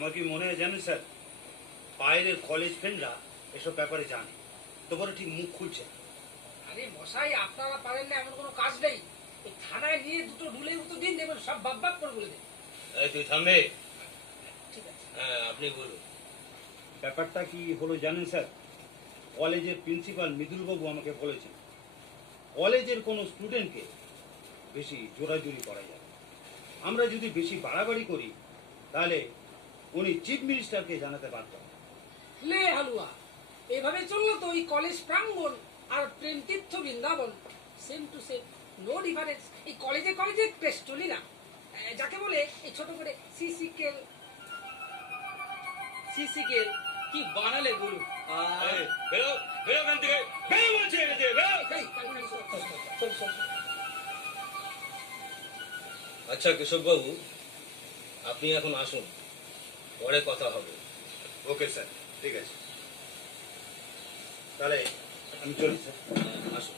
আমার কি মনে হয় জানেন স্যার, বাইরের কলেজ ফ্রেন্ডরা এসব ব্যাপারে জানে, তবুও ঠিক মুখ খুলছে না। আরে মশাই, আপনারা পারেন না এমন কোনো কাজ নেই। এই থানায় নিয়ে দুটো রুলের মতো দিন, দেখবেন সব বাপ করে বলে দেন। এই তুই থামবে। ঠিক আছে। হ্যাঁ আপনি বলুন। ব্যাপারটা কি হলো জানেন স্যার, কলেজের প্রিন্সিপাল মৃদুলবাবু আমাকে বলেছেন কলেজের কোনো স্টুডেন্টকে বেশি জোরাজুরি করা যায়। আমরা যদি বেশি বাড়াবাড়ি করি তাহলে উনি চিফ মিনিস্টারকে জানাতে পারতেন। লে হালুয়া, এভাবে চললো তো ওই কলেজ প্রাঙ্গণ আর প্রেম তীর্থ Vrindavan same to same, no difference. এই কলেজে প্রেস চলি না, যাকে বলে এই ছোট করে সিসি কেল। সিসি কে কি বানালে বলুন। এই, বেরো বেরো এখান থেকে, বেরো বলছি এখান থেকে, বেরো। আচ্ছা কেশব বাবু, আপনি এখন আসুন, পরে কথা হবে। ওকে স্যার, ঠিক আছে, তাহলে আমি চলি স্যার। আসুন।